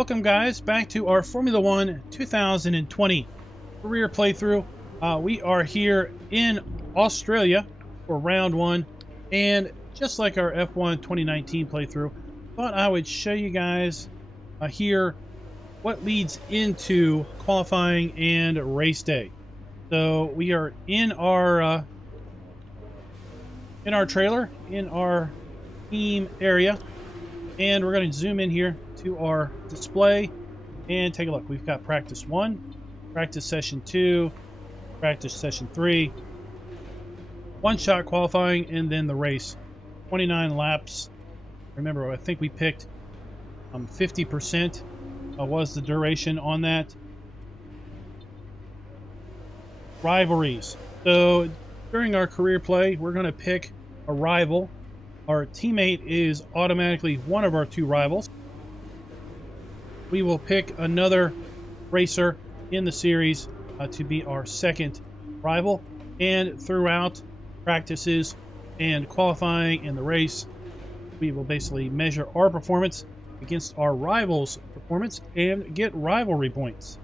Welcome guys back to our Formula One 2020 career playthrough. We are here in Australia for round one, and just like our F1 2019 playthrough, thought I would show you guys here what leads into qualifying and race day. So we are in our trailer, in our team area, and we're going to zoom in here to our display and take a look. We've got practice 1, practice session 2, practice session 3, one-shot qualifying, and then the race. 29 laps. Remember, I think we picked 50% was the duration on that. Rivalries. So during our career play, we're going to pick a rival. Our teammate is automatically one of our two rivals. We will pick another racer in the series to be our second rival. And throughout practices and qualifying in the race, we will basically measure our performance against our rivals' performance and get rivalry points.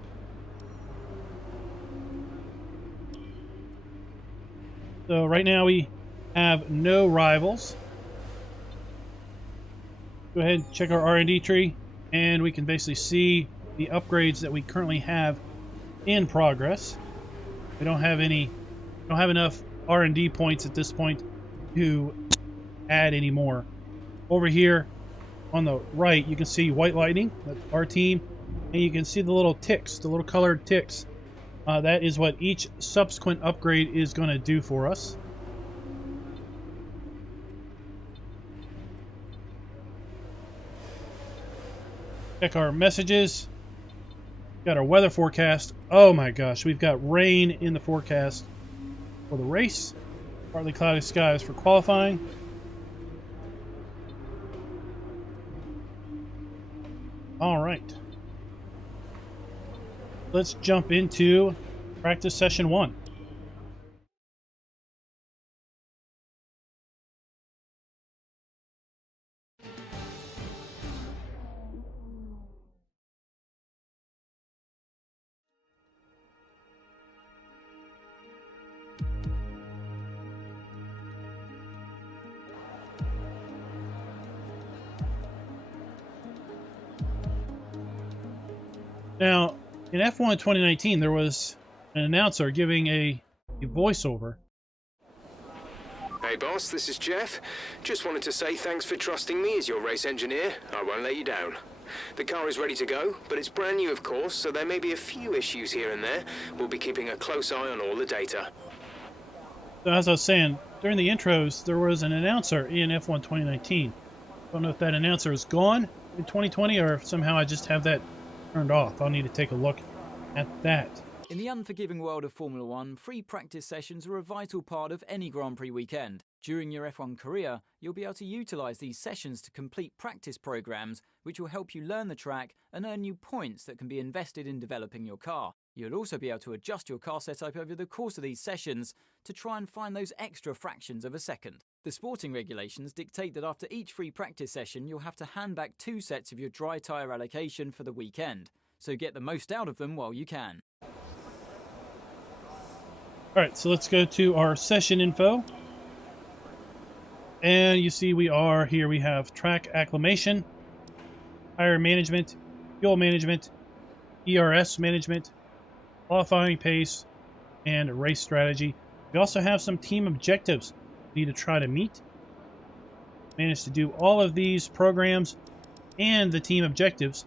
So right now we have no rivals. Go ahead and check our R&D tree, and we can basically see the upgrades that we currently have in progress. We don't have enough R&D points at this point to add any more. Over here on the right, you can see White Lightning, that's our team, and you can see the little ticks, the little colored ticks. That is what each subsequent upgrade is going to do for us. Check our messages. Got our weather forecast. Oh my gosh, we've got rain in the forecast for the race. Partly cloudy skies for qualifying. All right. Let's jump into practice session 1. Now, in F1 2019, there was an announcer giving a voiceover. Hey boss, this is Jeff. Just wanted to say thanks for trusting me as your race engineer. I won't let you down. The car is ready to go, but it's brand new of course, so there may be a few issues here and there. We'll be keeping a close eye on all the data. So as I was saying, during the intros, there was an announcer in F1 2019. I don't know if that announcer is gone in 2020 or if somehow I just have that turned off. I'll need to take a look at that. In the unforgiving world of Formula One, free practice sessions are a vital part of any Grand Prix weekend. During your F1 career, you'll be able to utilise these sessions to complete practice programmes, which will help you learn the track and earn you points that can be invested in developing your car. You'll also be able to adjust your car setup over the course of these sessions to try and find those extra fractions of a second. The sporting regulations dictate that after each free practice session, you'll have to hand back 2 sets of your dry tyre allocation for the weekend. So get the most out of them while you can. Alright, so let's go to our session info. And you see we are here. We have track acclimation, tire management, fuel management, ERS management, qualifying pace, and race strategy. We also have some team objectives we need to try to meet. Manage to do all of these programs and the team objectives,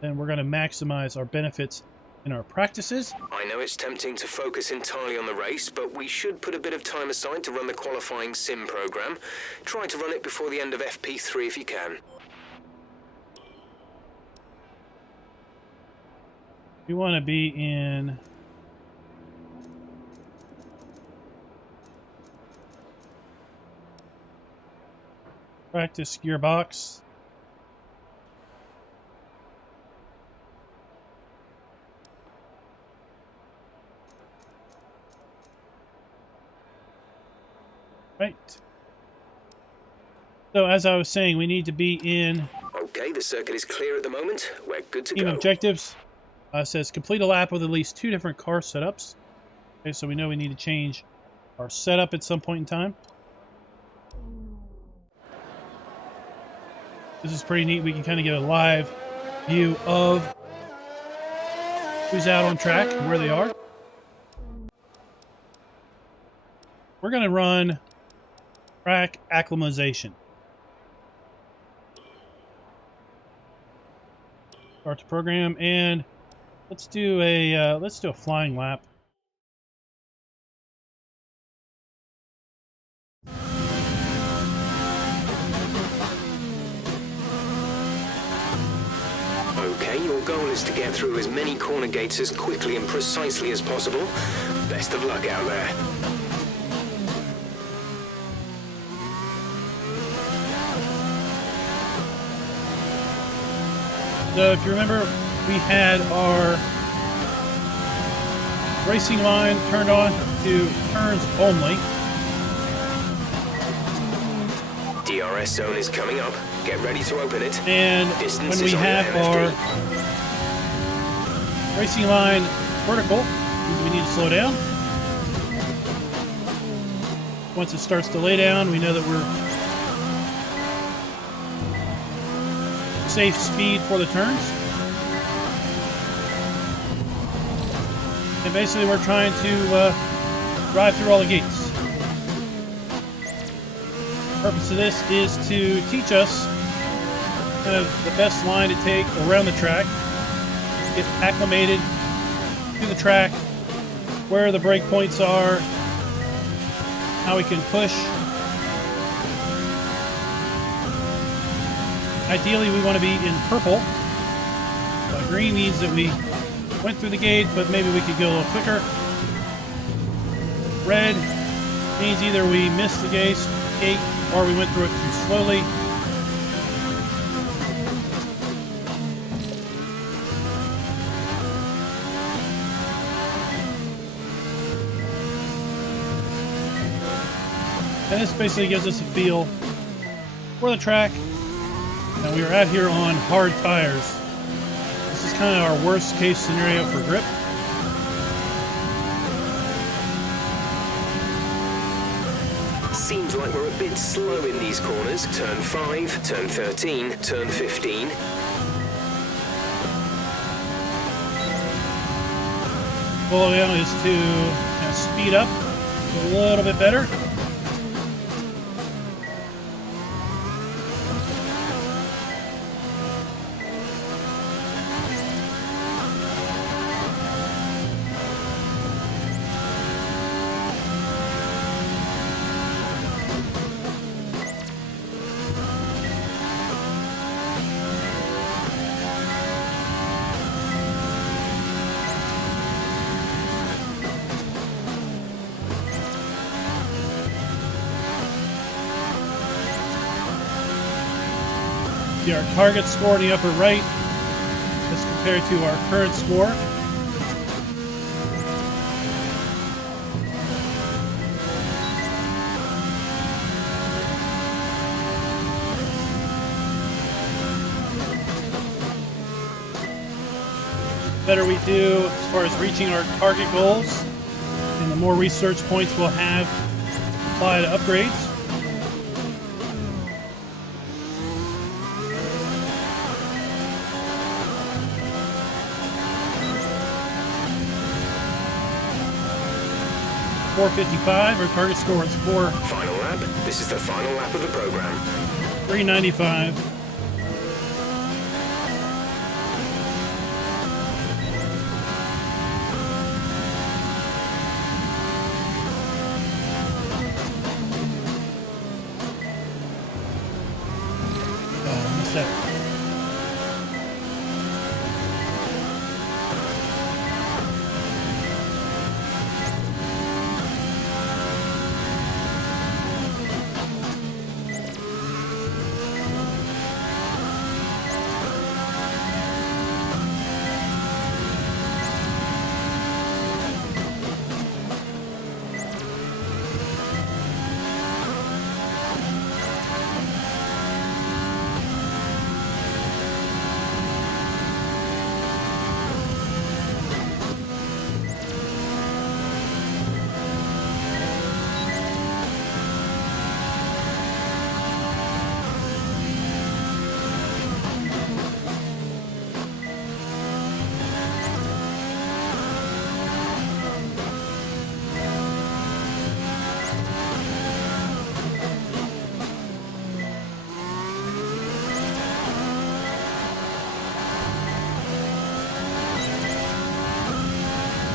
then we're going to maximize our benefits in our practices. I know it's tempting to focus entirely on the race, but we should put a bit of time aside to run the qualifying sim program. Try to run it before the end of FP3 if you can. We want to be in practice gearbox. Right. So as I was saying, we need to be in Okay, the circuit is clear at the moment. We're good to Team go. objectives says complete a lap with at least 2 different car setups. Okay, so we know we need to change our setup at some point in time. This is pretty neat. We can kind of get a live view of who's out on track and where they are. We're going to run track acclimation. Start the program, and let's do a flying lap. Okay, your goal is to get through as many corner gates as quickly and precisely as possible. Best of luck out there. So if you remember, we had our racing line turned on to turns only. DRS zone is coming up. Get ready to open it. And Distance when we is on have your our MFD. racing line vertical, we need to slow down. Once it starts to lay down, we know that we're safe speed for the turns. And basically we're trying to drive through all the gates. The purpose of this is to teach us kind of the best line to take around the track, get acclimated to the track, where the break points are, how we can push. Ideally, we want to be in purple. Green means that we went through the gate, but maybe we could go a little quicker. Red means either we missed the gate or we went through it too slowly. And this basically gives us a feel for the track. Now we are out here on hard tires. This is kind of our worst case scenario for grip. Seems like we're a bit slow in these corners. Turn 5, turn 13, turn 15. Goal now is to kind of speed up a little bit better. See our target score in the upper right as compared to our current score. The better we do as far as reaching our target goals, and the more research points we'll have applied to upgrades. .455, our target score is Final lap. This is the final lap of the program. 395. Oh, missed that.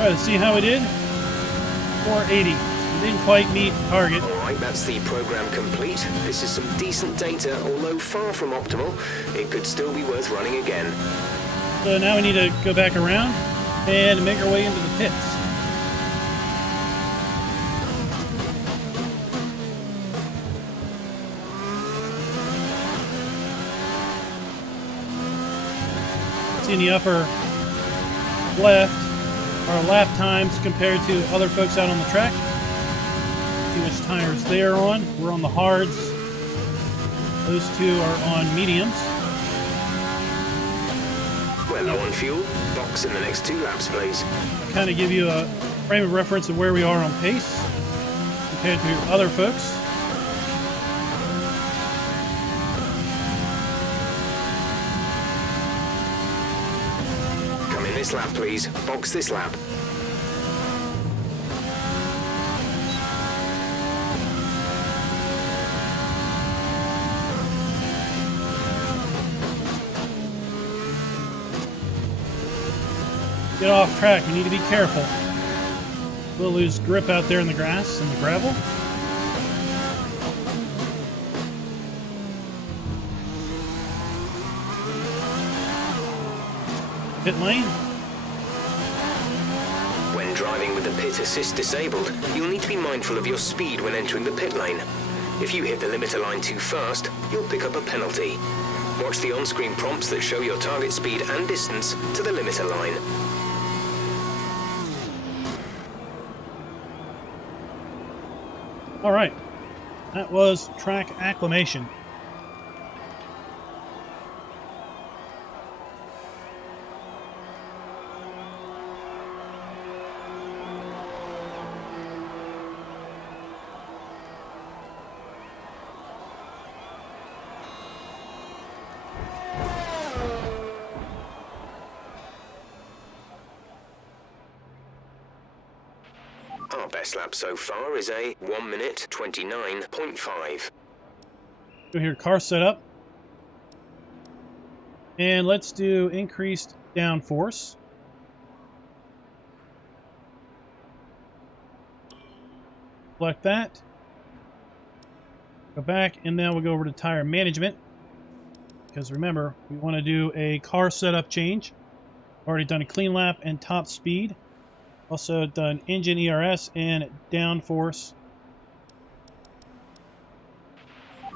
Alright, let's see how we did. 480. We didn't quite meet target. Alright, that's the program complete. This is some decent data, although far from optimal. It could still be worth running again. So now we need to go back around and make our way into the pits. See in the upper left our lap times compared to other folks out on the track. See which tires they're on. We're on the hards. Those two are on mediums. We're low on fuel. Box in the next 2 laps, please. Kind of give you a frame of reference of where we are on pace compared to other folks. Come in this lap, please. Box this lap. Get off track, we need to be careful. We'll lose grip out there in the grass and the gravel. Pit lane. When driving with the pit assist disabled, you'll need to be mindful of your speed when entering the pit lane. If you hit the limiter line too fast, you'll pick up a penalty. Watch the on-screen prompts that show your target speed and distance to the limiter line. All right, that was track acclimation. Our best lap so far is a 1 minute 29.5. Go here, car setup. And let's do increased downforce. Select that. Go back, and now we'll go over to tire management. Because remember, we want to do a car setup change. Already done a clean lap and top speed. Also done engine ERS and downforce.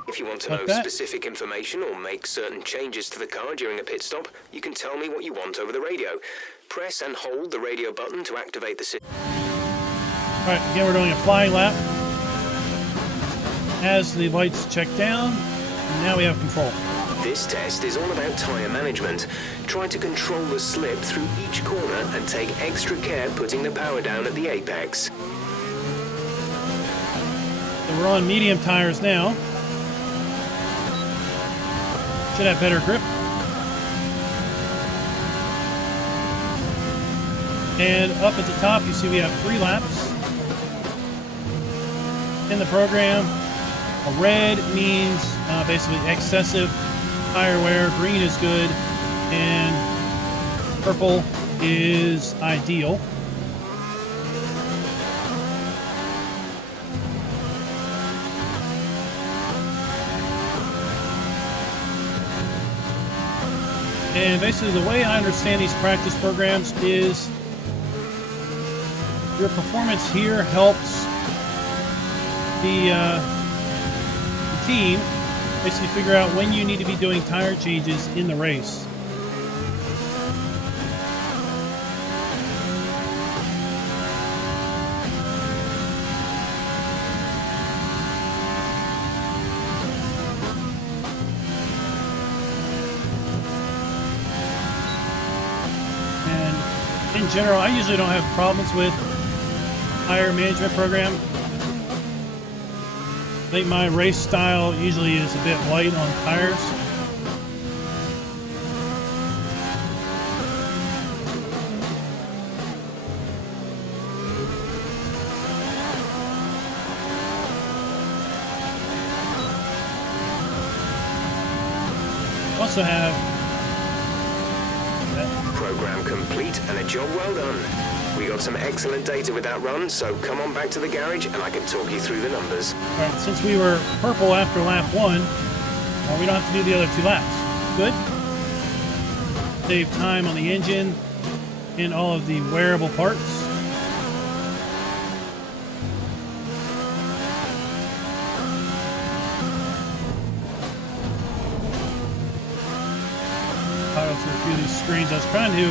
If you want to know specific information or make certain changes to the car during a pit stop, you can tell me what you want over the radio. Press and hold the radio button to activate the system. Alright, again we're doing a flying lap. As the lights check down, and now we have control. This test is all about tyre management. Try to control the slip through each corner and take extra care putting the power down at the apex. So we're on medium tires now. Should have better grip. And up at the top you see we have 3 laps in the program. A red means basically excessive tire wear, green is good, and purple is ideal. And basically the way I understand these practice programs is your performance here helps the team basically figure out when you need to be doing tire changes in the race. And in general, I usually don't have problems with tire management program. I think my race style usually is a bit light on tires. Also have program complete. complete and a job well done. We got some excellent data with that run, so come on back to the garage and I can talk you through the numbers. All right, since we were purple after lap 1, we don't have to do the other 2 laps. Good. Save time on the engine and all of the wearable parts. Toggle through a few of these screens. I was trying to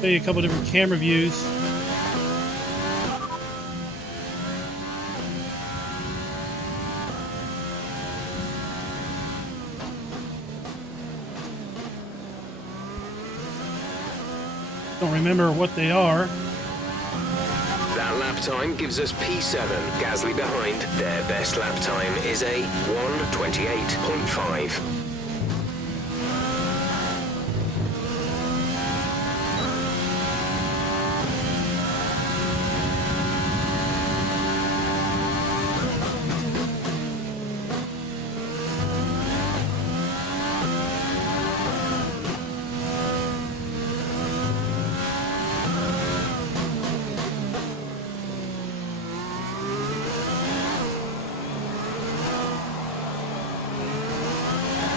show you a couple different camera views. Don't remember what they are. That lap time gives us P7. Gasly behind. Their best lap time is a 1:28.5.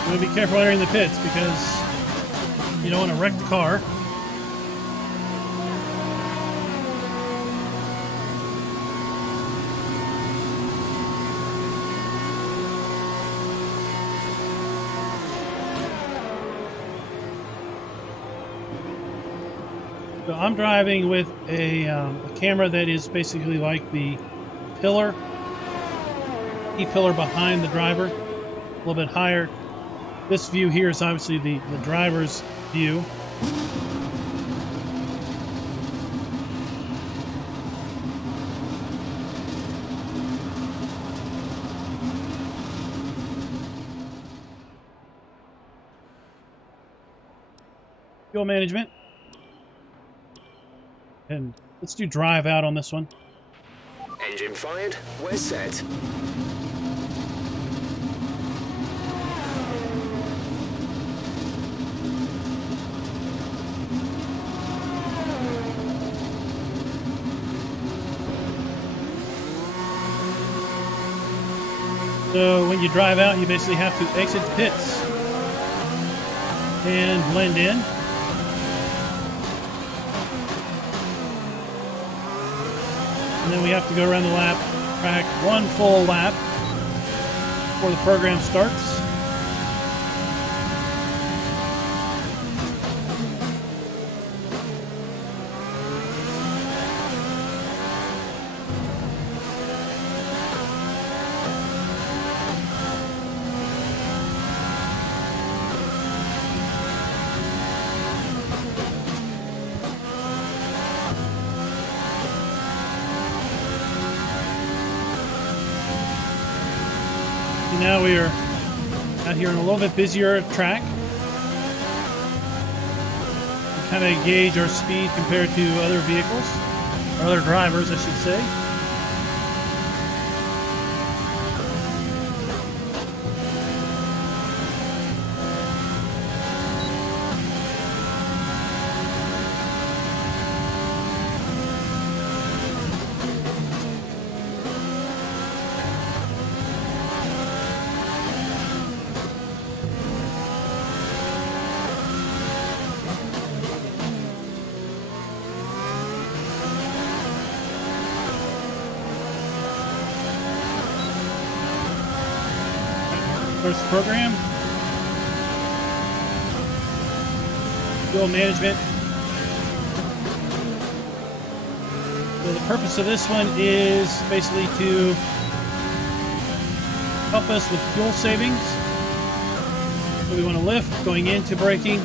You want to be careful entering the pits because you don't want to wreck the car. So I'm driving with a camera that is basically like the pillar, E-pillar behind the driver, a little bit higher. This view here is obviously the driver's view. Fuel management. And let's do drive out on this one. Engine fired. We're set. So when you drive out, you basically have to exit the pits and blend in. And then we have to go around the track one full lap before the program starts. Now we are out here on a little bit busier track. We kind of gauge our speed compared to other vehicles, or other drivers, I should say. First program, fuel management. So the purpose of this one is basically to help us with fuel savings. So we want to lift going into braking.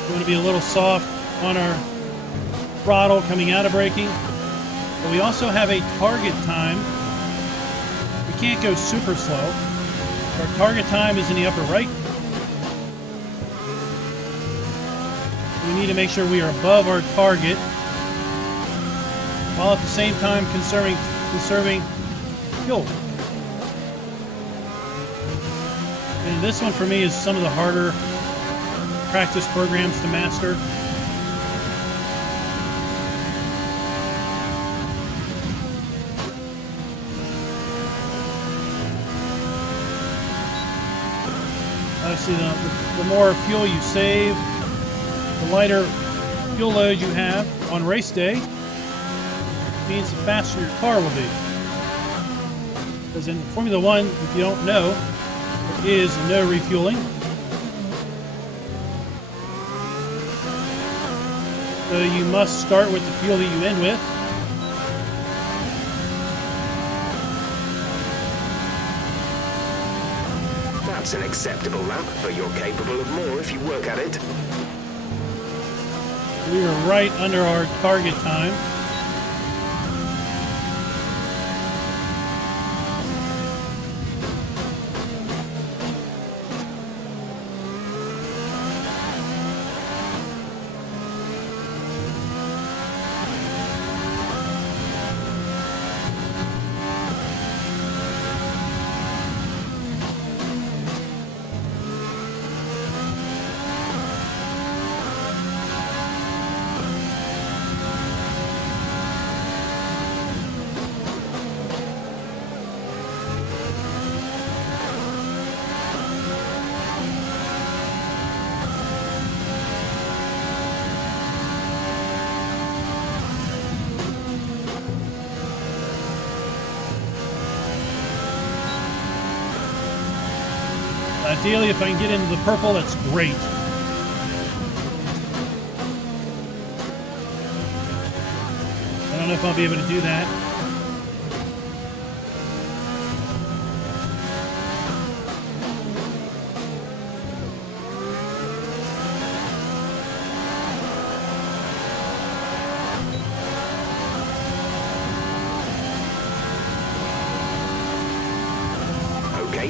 We want to be a little soft on our throttle coming out of braking. But we also have a target time. We can't go super slow. Our target time is in the upper right. We need to make sure we are above our target, while at the same time conserving fuel. And this one for me is some of the harder practice programs to master. Obviously, the more fuel you save, the lighter fuel load you have on race day, means the faster your car will be. Because in Formula One, if you don't know, there is no refueling. So you must start with the fuel that you end with. That's an acceptable lap, but you're capable of more if you work at it. We were right under our target time. Ideally, if I can get into the purple, that's great. I don't know if I'll be able to do that.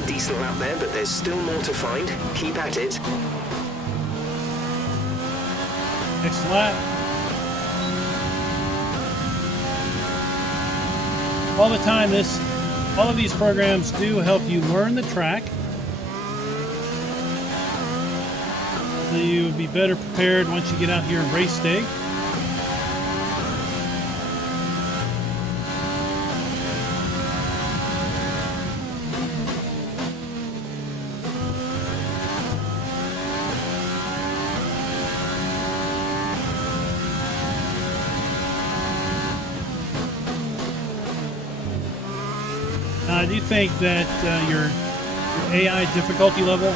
Decent lap there, but there's still more to find. Keep at it. Next lap. All the time, all of these programs do help you learn the track, so you'll be better prepared once you get out here and race day. I do think that your AI difficulty level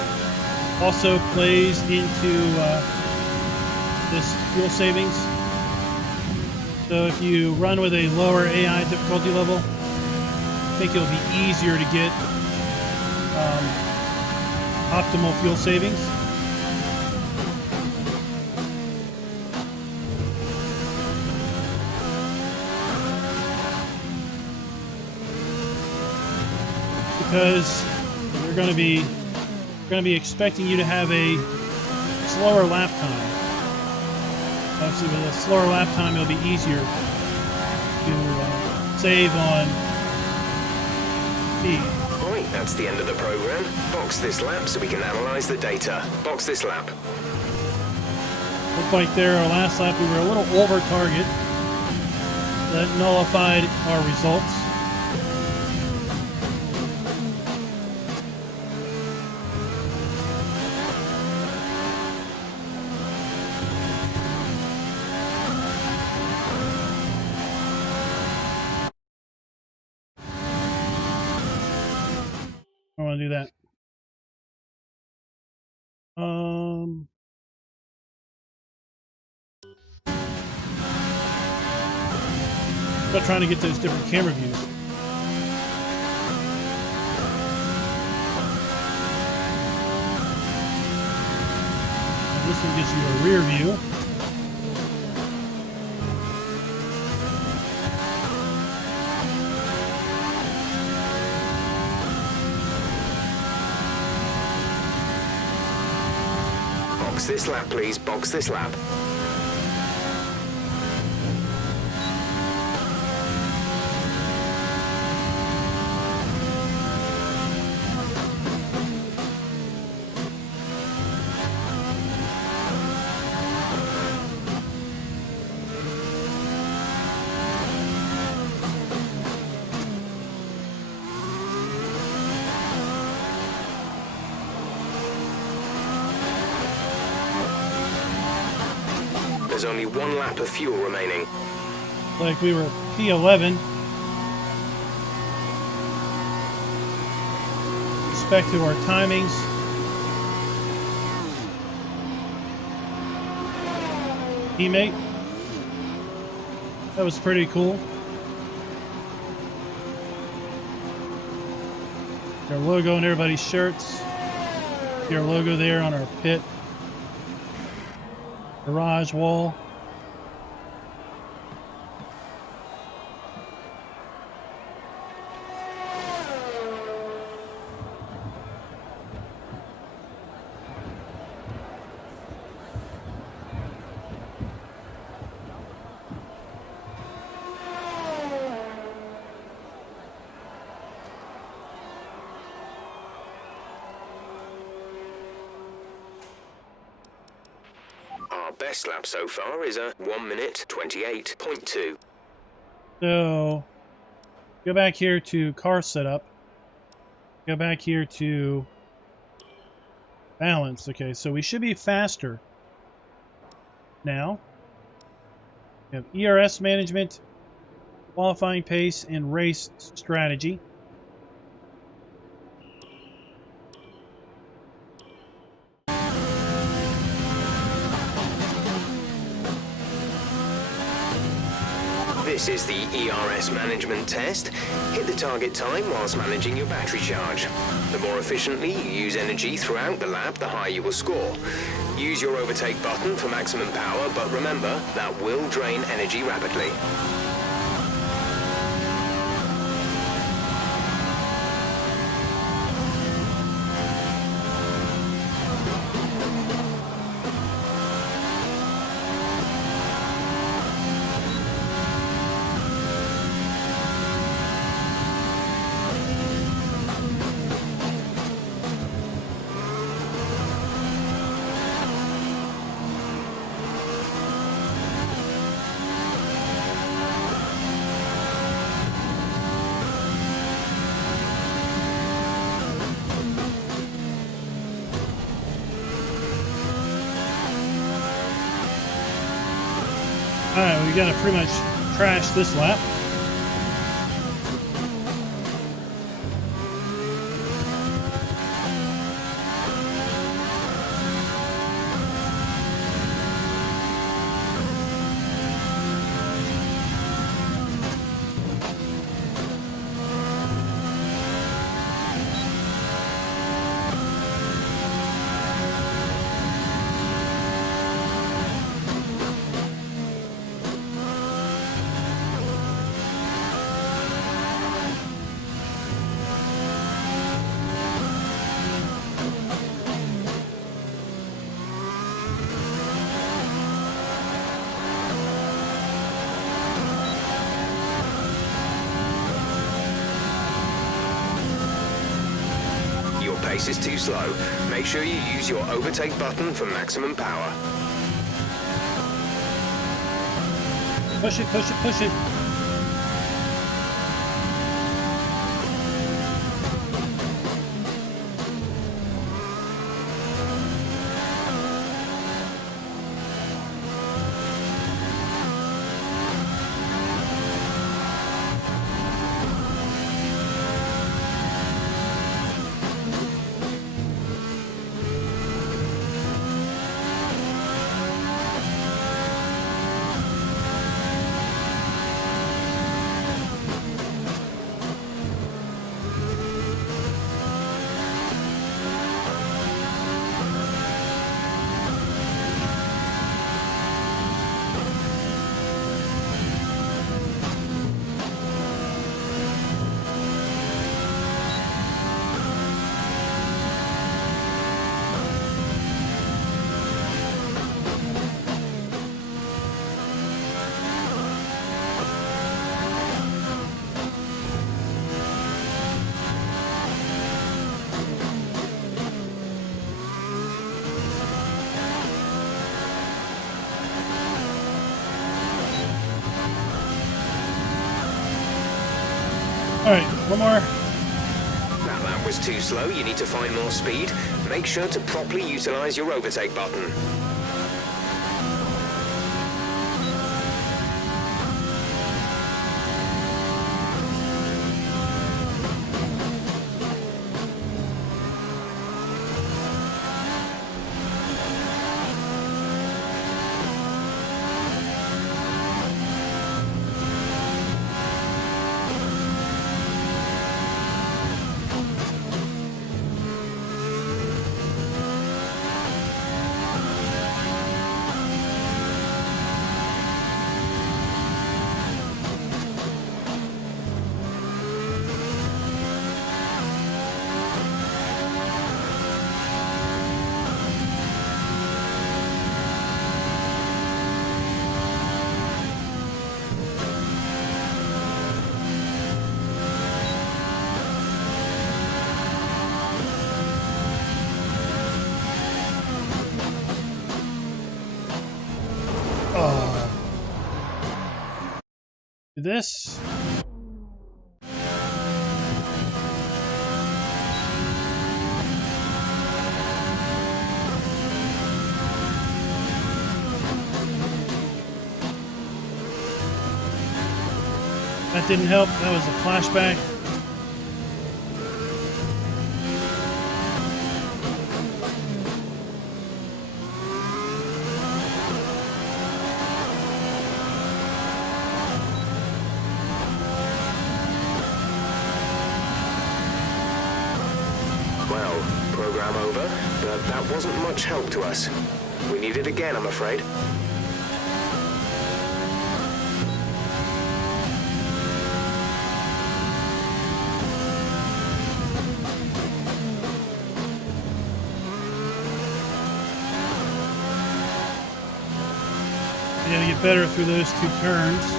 also plays into this fuel savings. So if you run with a lower AI difficulty level, I think it'll be easier to get optimal fuel savings. Because we're going to be expecting you to have a slower lap time. Obviously, with a slower lap time, it'll be easier to save on speed. Right, that's the end of the program. Box this lap so we can analyze the data. Box this lap. Looked like there, our last lap, we were a little over target. That nullified our results. I want to do that. Still trying to get those different camera views. And this one gives you a rear view. Box this lap, please. Box this lap. There's only 1 lap of fuel remaining. Like we were P11. Respect to our timings. Teammate. That was pretty cool. Our logo on everybody's shirts. See our logo there on our pit garage wall. Our best lap so far is a 1:28.2. So, go back here to car setup. Go back here to balance. Okay, so we should be faster now. We have ERS management, qualifying pace, and race strategy. This is the ERS management test. Hit the target time whilst managing your battery charge. The more efficiently you use energy throughout the lap, the higher you will score. Use your overtake button for maximum power, but remember, that will drain energy rapidly. Alright, we gotta pretty much trash this lap. Pace is too slow. Make sure you use your overtake button for maximum power. Push it, push it, push it. Alright, one more. That lap was too slow. You need to find more speed. Make sure to properly utilize your overtake button. Do this. That didn't help. That was a flashback. Well, program over, but that wasn't much help to us. We need it again, I'm afraid. You gotta get better through those two turns.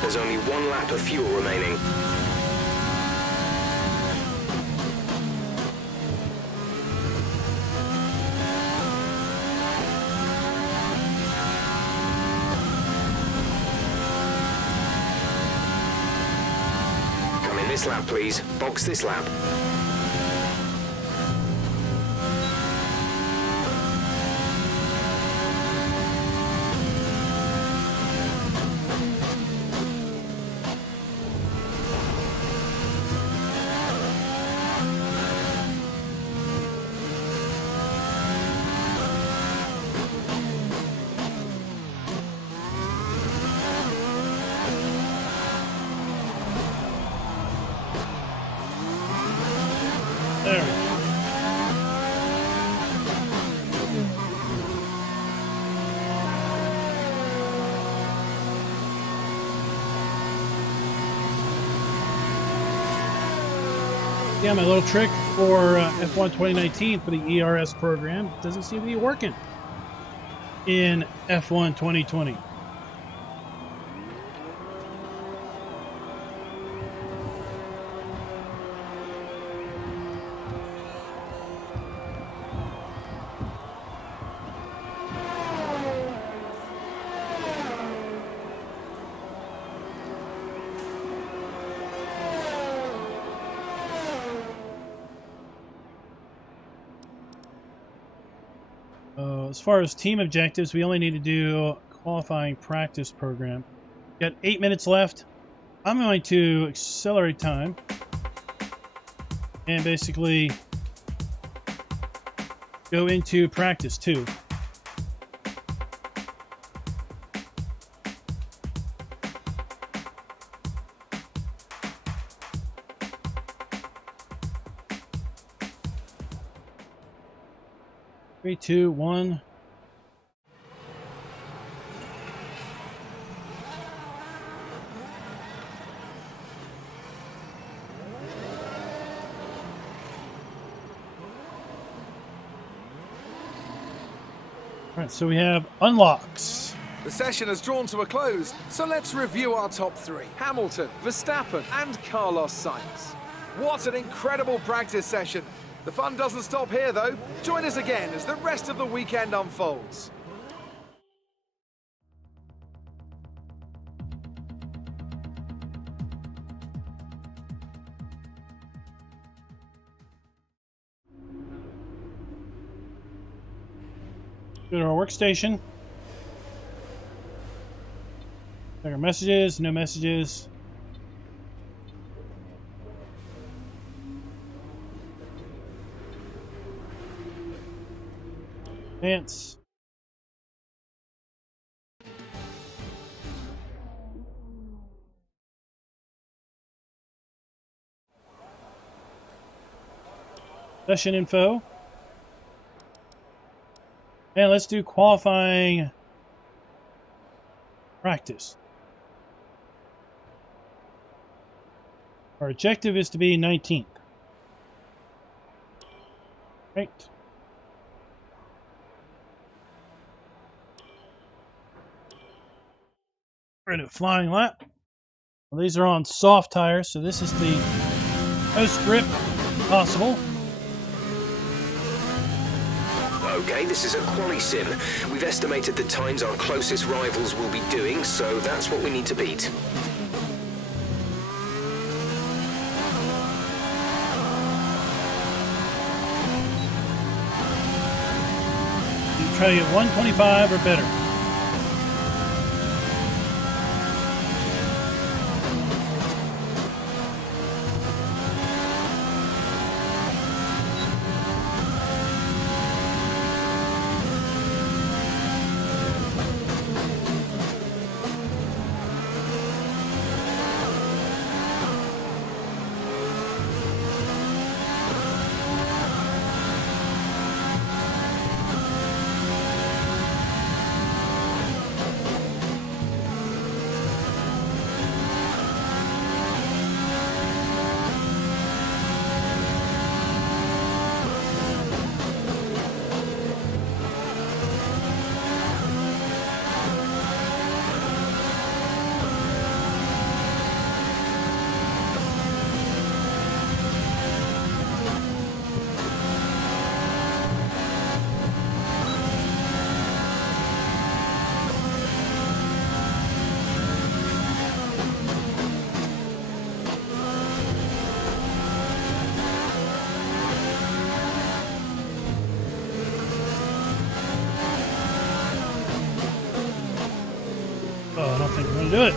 There's only one lap of fuel remaining. Come in this lap, please. Box this lap. There we go. Yeah, my little trick for F1 2019 for the ERS program doesn't seem to be working in F1 2020. As far as team objectives, we only need to do qualifying practice program. Got 8 minutes left. I'm going to accelerate time and basically go into practice 2. Three, two, one. All right, so we have unlocks. The session has drawn to a close, so let's review our top 3. Hamilton, Verstappen and Carlos Sainz. What an incredible practice session. The fun doesn't stop here though. Join us again as the rest of the weekend unfolds. Go to our workstation. Check our messages, no messages. Advance. Session info. And let's do qualifying practice. Our objective is to be 19th. Right. We're going to flying lap. Well, these are on soft tires, so this is the Most grip possible. Okay, this is a quali sim. We've estimated the times our closest rivals will be doing, so that's what we need to beat. You try to get 125 or better. Oh, I don't think we're going to do it.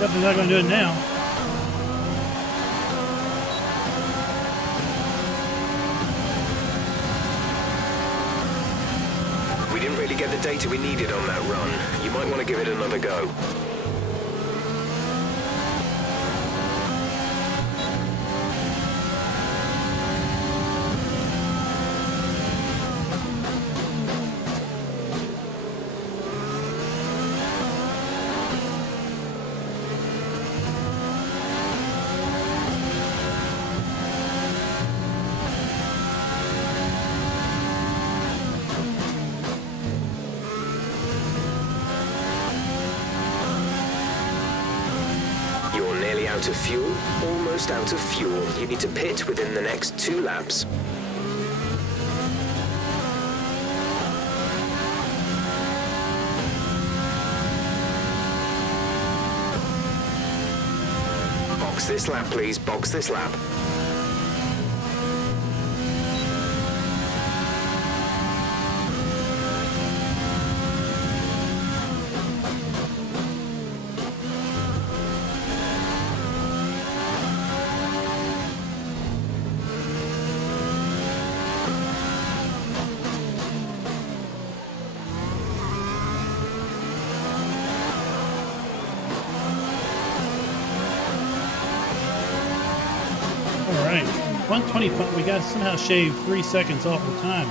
Definitely not going to do it now. We didn't really get the data we needed on that run. You might want to give it another go. You're nearly out of fuel, almost out of fuel. You need to pit within the next 2 laps. Box this lap, please. Box this lap. Alright, 125. We got to somehow shave 3 seconds off the time.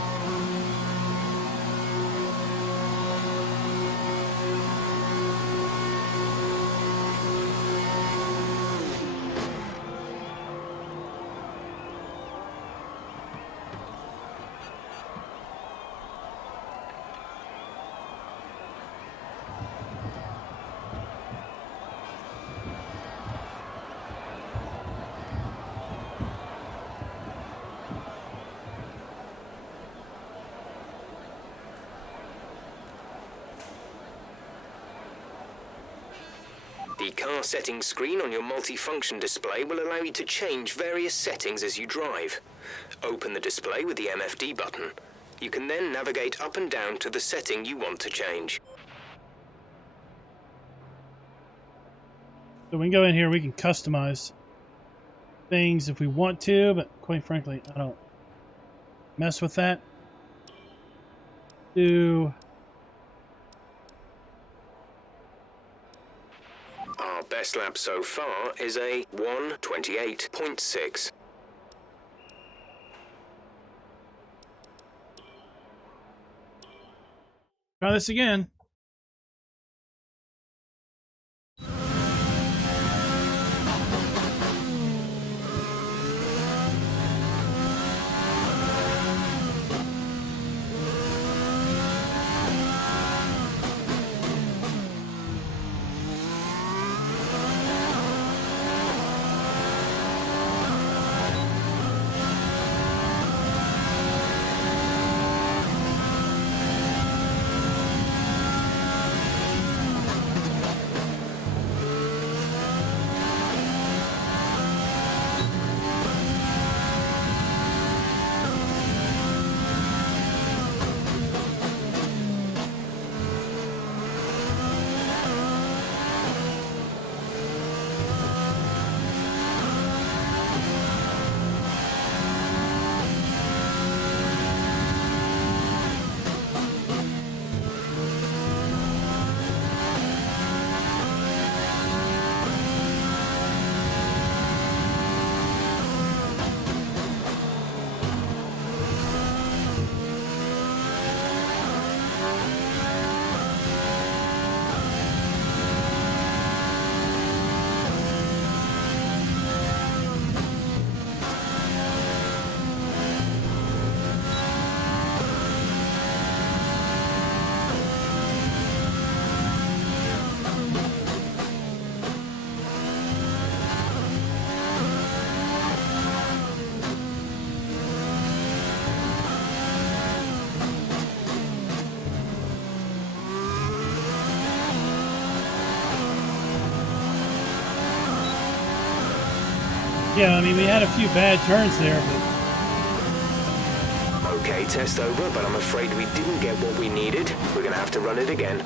The car settings screen on your multi-function display will allow you to change various settings as you drive. Open the display with the MFD button. You can then navigate up and down to the setting you want to change. So we can go in here, we can customize things if we want to, but quite frankly, I don't mess with that. Our best lap so far is a 1:28.6. Try this again. Yeah, I mean, we had a few bad turns there, but Okay, test over, but I'm afraid we didn't get what we needed. We're gonna have to run it again.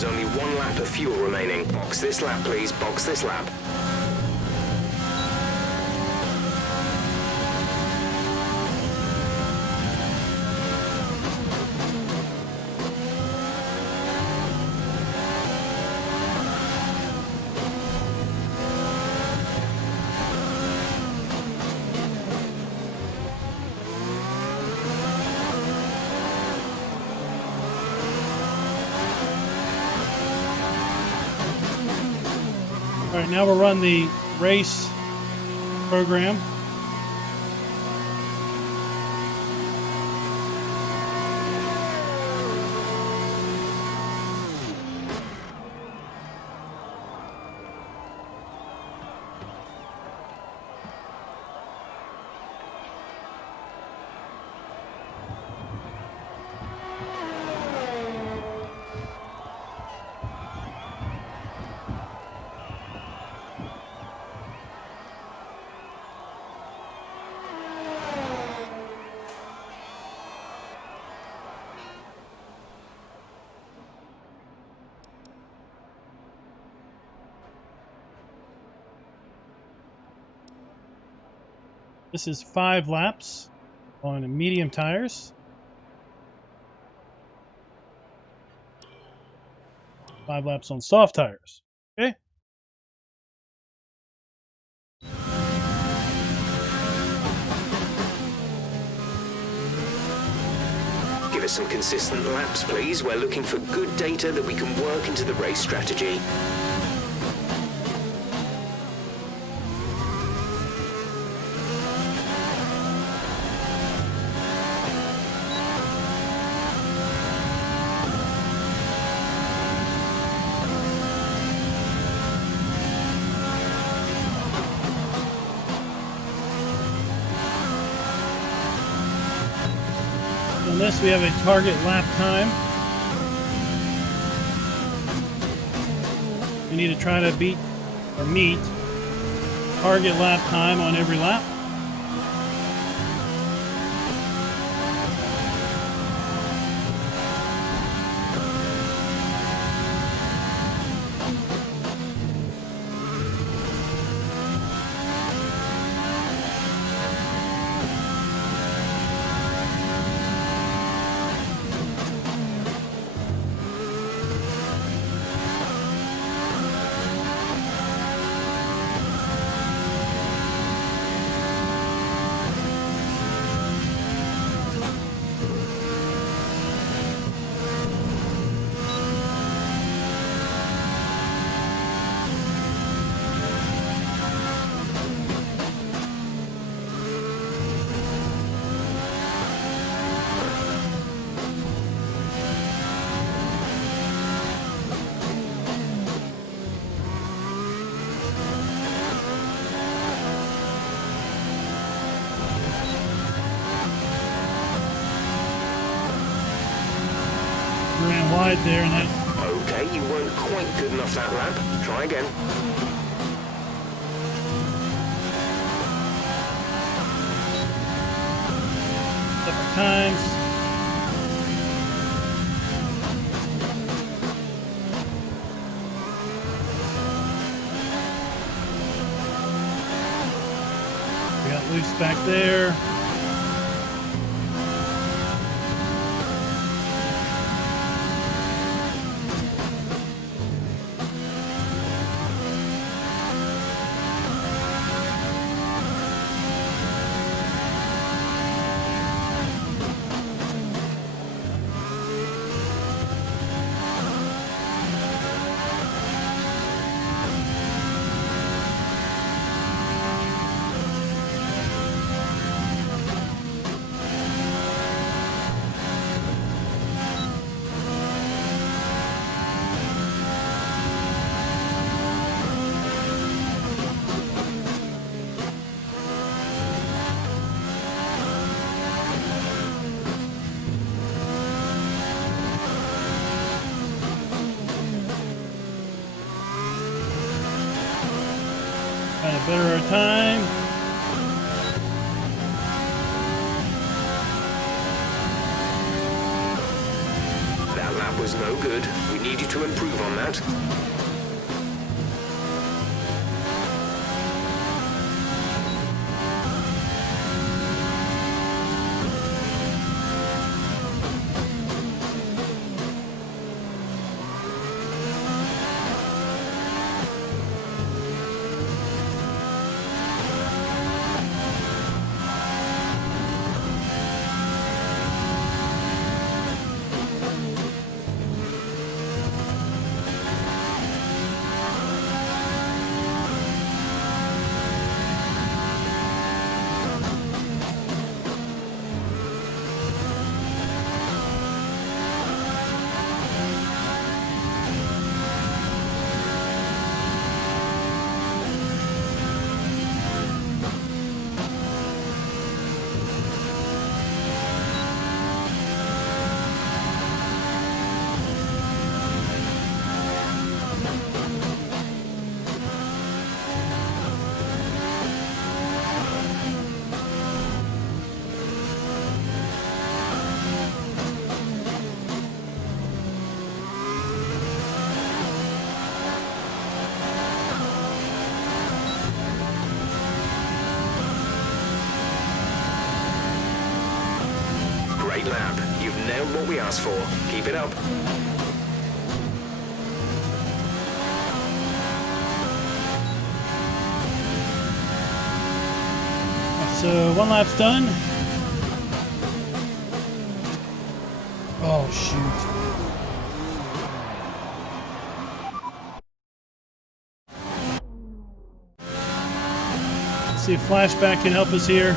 There's only one lap of fuel remaining. Box this lap, please. Box this lap. all right, now we'll run the race program. This is 5 laps on medium tires. 5 laps on soft tires. Okay. Give us some consistent laps, please. We're looking for good data that we can work into the race strategy. On this, we have a target lap time. We need to try to beat or meet target lap time on every lap. Ran wide there, and that Okay, you weren't quite good enough that lap. Try again. separate times. We got loose back there. better our time. That lap was no good. We need you to improve on that. Great lap. You've nailed what we asked for. Keep it up. So one lap's done. Oh, shoot. Let's see if flashback can help us here.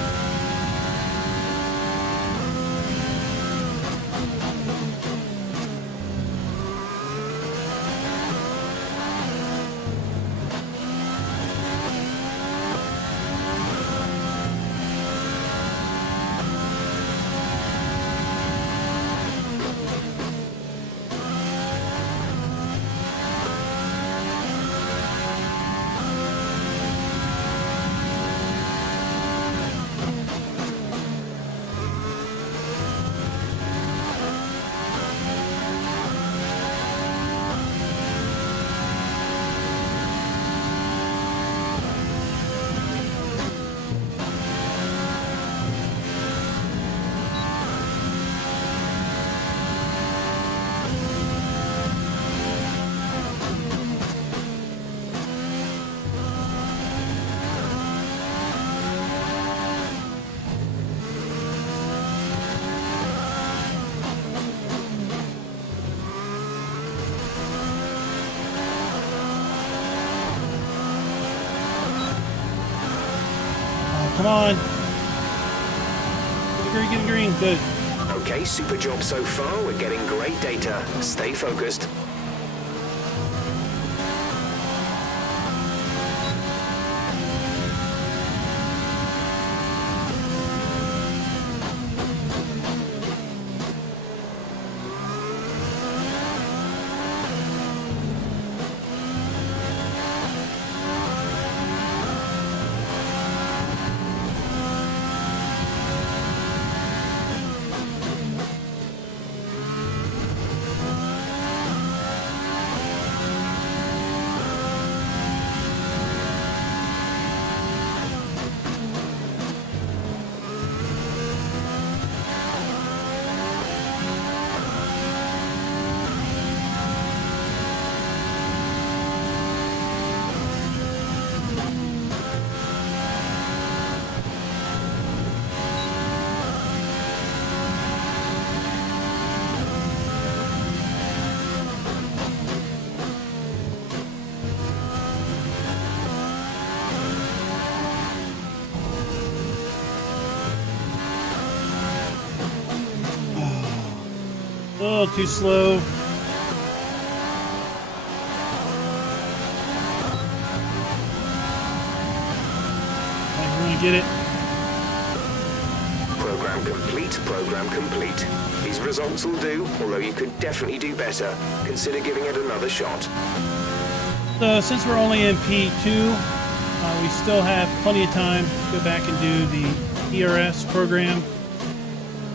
Come on. Get green, good. Okay, super job so far. We're getting great data. Stay focused. A little too slow. We're gonna get it. Program complete, program complete. These results will do, although you could definitely do better. Consider giving it another shot. So since we're only in P2, We still have plenty of time to go back and do the ERS program,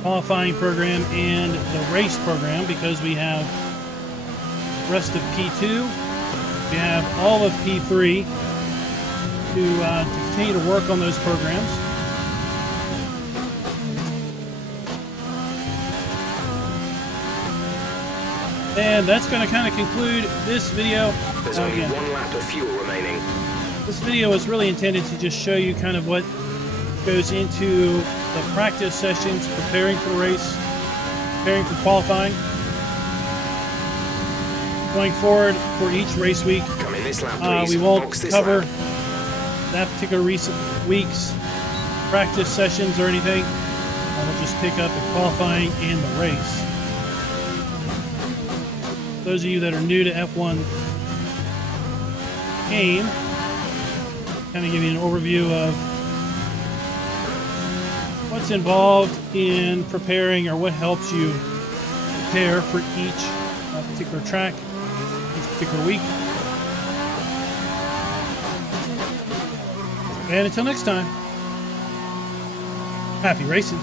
qualifying program, and the race program, because we have the rest of P2, we have all of P3 to continue to work on those programs. And that's going to kind of conclude this video. There's only one lap of fuel remaining. This video is really intended to just show you kind of what goes into the practice sessions, preparing for the race, preparing for qualifying. Going forward for each race week, Come in this lap, please. we won't Box this cover lap. that particular recent week's practice sessions or anything. We'll just pick up the qualifying and the race. Those of you that are new to F1 game, kind of give you an overview of what's involved in preparing, or what helps you prepare for each particular track, each particular week. And until next time, happy racing.